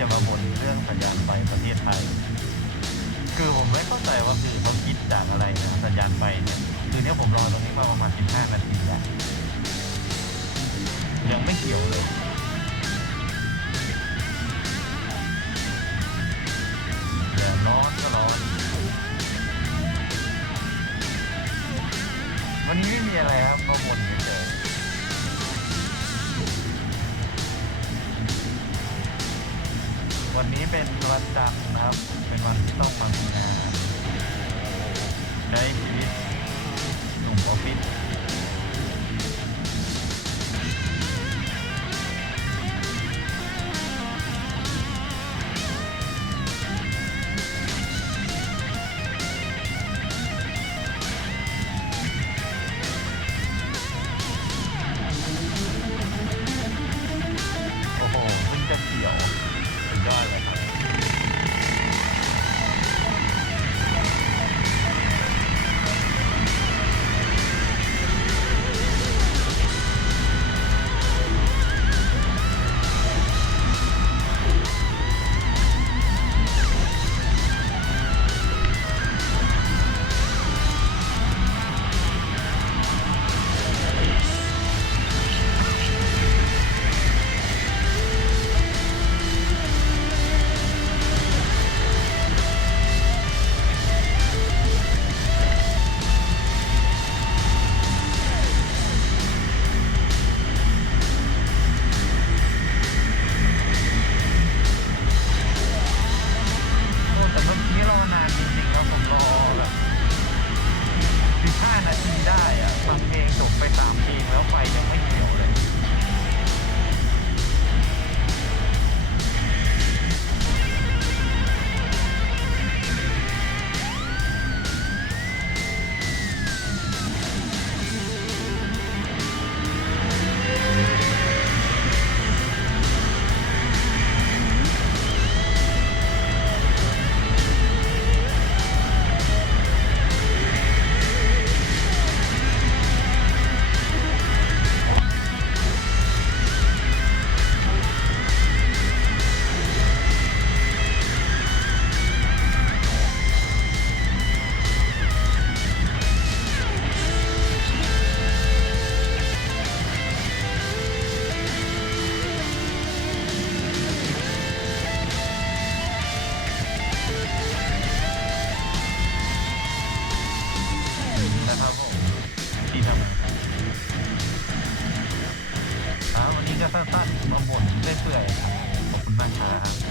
จะมาบ่นเรื่องสัญญาณไฟประเทศไทยคือผมไม่เข้าใจว่าคือเขาคิดจากอะไรนะสัญญาณไฟเนี่ยคือเนี่ยผมรอตรงนี้มาประมาณ15นาทีแล้วยังไม่เกี่ยวเลยแดดร้อนก็ร้อนวันนี้ไม่มีอะไรครับมาบ่นเฉยๆวันนี้เป็นวันจันทร์นะครับเป็นวันที่ต้องมาทำงานใช้ชีวิตหนุ่มออฟฟิศโอ้โหเพิ่งจะเขียวสุดยอดเลยครับโอ้แต่เมื่อกี้รอนานจริงๆครับผมรอแบบ15นาทีได้อะฟังเพลงจบไป3เพลงแล้วไฟยังไม่เขียวเลยนะครับผมที่ทำงานวันนี้ก็สั้นๆมาบ่นเรื่อยๆขอบคุณมากครับ